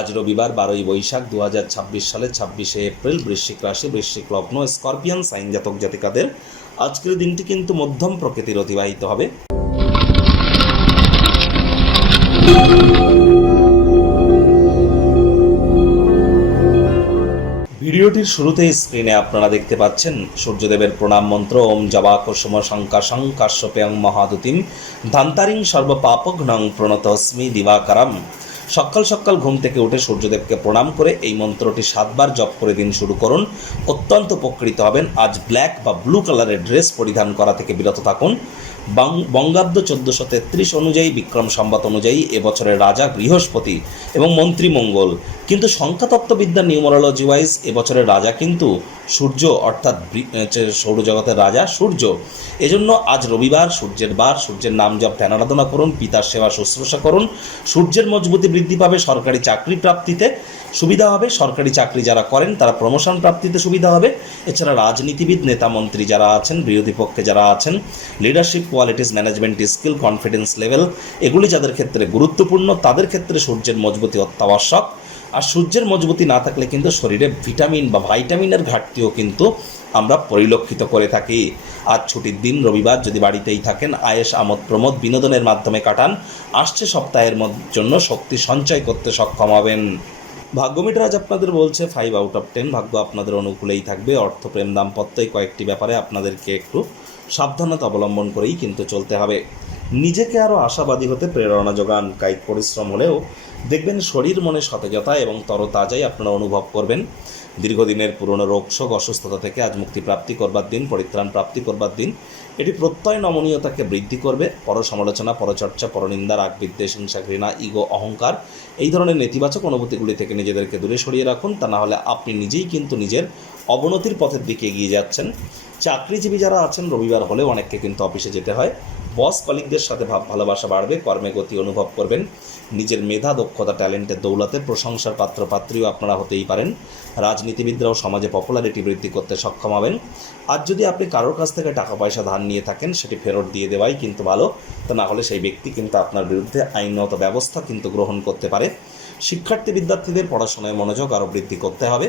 আজ রবিবার 12ই বৈশাখ 2026 সালে 26শে এপ্রিল, বৃশ্চিক রাশি, বৃশ্চিক লগ্ন, স্করপিয়ান সাইন জাতক জাতিকাদের আজকের দিনটি কিন্তু মধ্যম প্রকৃতির অতিবাহিত হবে। ভিডিওটির শুরুতেই স্ক্রিনে আপনারা দেখতে পাচ্ছেন সূর্যদেবের প্রণাম মন্ত্র ওম জবাকুসুম শঙ্কাশং কাশ্যপেয়ং মহাদুতিম ধান্তারিং সর্বপাপঘ্নং প্রণতস্মি দিবাকারম। সকাল সকাল ঘুম থেকে উঠে সূর্যদেবকে প্রণাম করে এই মন্ত্রটি 7 বার জপ করে দিন শুরু করুন। অত্যন্ত উপকৃত হবেন। আজ ব্ল্যাক বা ব্লু কালারের ড্রেস পরিধান করা থেকে বিরত থাকুন। বঙ্গাব্দ 1433 অনুযায়ী, বিক্রম সম্বত অনুযায়ী এবছরের রাজা বৃহস্পতি এবং মন্ত্রী মঙ্গল, কিন্তু সংখ্যাতত্ত্ববিদ্যা নিউমারোলজি ওয়াইজ এবছরের রাজা কিন্তু সূর্য, অর্থাৎ সৌরজগতের রাজা সূর্য। এজন্য আজ রবিবার, সূর্যের বার, সূর্যের নাম জপ ধ্যান আরাধনা করুন, পিতার সেবা শুশ্রূষা করুন। সূর্যের মজবুতি বৃদ্ধি পাবে, সরকারি চাকরি প্রাপ্তিতে সুবিধা হবে। সরকারি চাকরি যারা করেন তারা প্রমোশন প্রাপ্তিতে সুবিধা হবে। এছাড়া রাজনীতিবিদ, নেতা মন্ত্রী যারা আছেন, বিরোধী পক্ষে যারা আছেন, leadership qualities, management skill, confidence level, এগুলি যাদের ক্ষেত্রে গুরুত্বপূর্ণ, তাদের ক্ষেত্রে সূর্যের মজবুতি অত্যাবশ্যক। আর সূর্যের মজবুতি না থাকলে কিন্তু শরীরে ভিটামিন বা ভাইটামিনের ঘাটতিও কিন্তু আমরা পরিলক্ষিত করে থাকি। আজ ছুটির দিন, রবিবার, যদি বাড়িতেই থাকেন, আয়েশ আমোদ প্রমোদ বিনোদনের মাধ্যমে কাটান। আসছে সপ্তাহের জন্য শক্তি সঞ্চয় করতে সক্ষম হবেন। ভাগ্যমিটার আজ আপনাদের বলছে 5 আউট অফ 10, ভাগ্য আপনাদের অনুকূলেই থাকবে। অর্থ, প্রেম, দাম্পত্য, এই কয়েকটি ব্যাপারে আপনাদেরকে একটু সাবধানতা অবলম্বন করেই কিন্তু চলতে হবে। নিজেকে আরও আশাবাদী হতে প্রেরণা যোগান। কায়িক পরিশ্রম হলেও দেখবেন শরীর মনে সতেজতা এবং তরতাজাই আপনারা অনুভব করবেন। দীর্ঘদিনের পুরনো রোগশোক, অসুস্থতা থেকে আজ মুক্তিপ্রাপ্তি করবার দিন, পরিত্রাণ প্রাপ্তি করবার দিন। এটি প্রত্যয় নমনীয়তাকে বৃদ্ধি করবে। পরসমালোচনা, পরচর্চা, পরনিন্দা, রাগ, বিদ্বেষ, হিংসা, ঘৃণা, ইগো, অহংকার, এই ধরনের নেতিবাচক অনুভূতিগুলি থেকে নিজেদেরকে দূরে সরিয়ে রাখুন। তা না হলে আপনি নিজেই কিন্তু নিজের অবনতির পথের দিকে এগিয়ে যাচ্ছেন। চাকরিজীবী যারা আছেন, রবিবার হলেও অনেককে কিন্তু অফিসে যেতে হয়। বস কলিগদের সাথে ভাব ভালোবাসা বাড়বে, কর্মে গতি অনুভব করবেন। নিজের মেধা, দক্ষতা, ট্যালেন্টের দৌলতে প্রশংসার পাত্রপাত্রীও আপনারা হতেই পারেন। রাজনীতিবিদরাও সমাজে পপুলারিটি বৃদ্ধি করতে সক্ষম হবেন। আর যদি আপনি কারোর কাছ থেকে টাকা পয়সা ধার নিয়ে থাকেন, সেটি ফেরত দিয়ে দেওয়াই কিন্তু ভালো। তা না হলে সেই ব্যক্তি কিন্তু আপনার বিরুদ্ধে আইনগত ব্যবস্থা কিন্তু গ্রহণ করতে পারে। শিক্ষার্থী বিদ্যার্থীদের পড়াশোনায় মনোযোগ আরও বৃদ্ধি করতে হবে।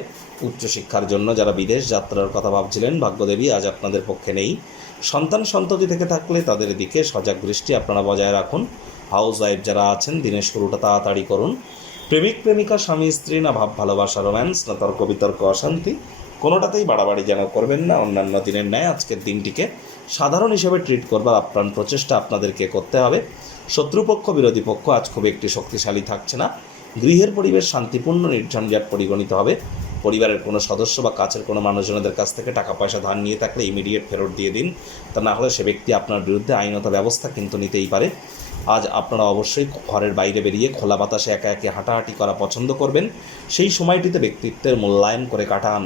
উচ্চশিক্ষার জন্য যারা বিদেশ যাত্রার কথা ভাবছিলেন, ভাগ্যদেবী আজ আপনাদের পক্ষে নেই। সন্তান সন্ততি থেকে থাকলে তাদের দিকে সজাগ দৃষ্টি আপনারা বজায় রাখুন। হাউস ওয়াইফ যারা আছেন, দিনের শুরুটা তাড়াতাড়ি করুন। প্রেমিক প্রেমিকা, স্বামী স্ত্রী, না ভাব ভালোবাসা, রোম্যান্স, না তর্ক বিতর্ক, অশান্তি, কোনোটাতেই বাড়াবাড়ি যেন করবেন না। অন্যান্য দিনের ন্যায় আজকের দিনটিকে সাধারণ হিসেবে ট্রিট করবার আপ্রাণ প্রচেষ্টা আপনাদেরকে করতে হবে। শত্রুপক্ষ, বিরোধী পক্ষ আজ খুব একটি শক্তিশালী থাকছে না। গৃহের পরিবেশ শান্তিপূর্ণ, নির্ঝঞ্ঝাট পরিগণিত হবে। পরিবারের কোনো সদস্য বা কাছের কোনো মানুষজনদের কাছ থেকে টাকা পয়সা ধার নিয়ে থাকলে ইমিডিয়েট ফেরত দিয়ে দিন। তা না হলে সে ব্যক্তি আপনার বিরুদ্ধে আইনত ব্যবস্থা কিন্তু নিতেই পারে। আজ আপনারা অবশ্যই ঘরের বাইরে বেরিয়ে খোলা বাতাসে একা একে হাঁটাহাঁটি করা পছন্দ করবেন। সেই সময়টিতে ব্যক্তিত্বের মূল্যায়ন করে কাটান।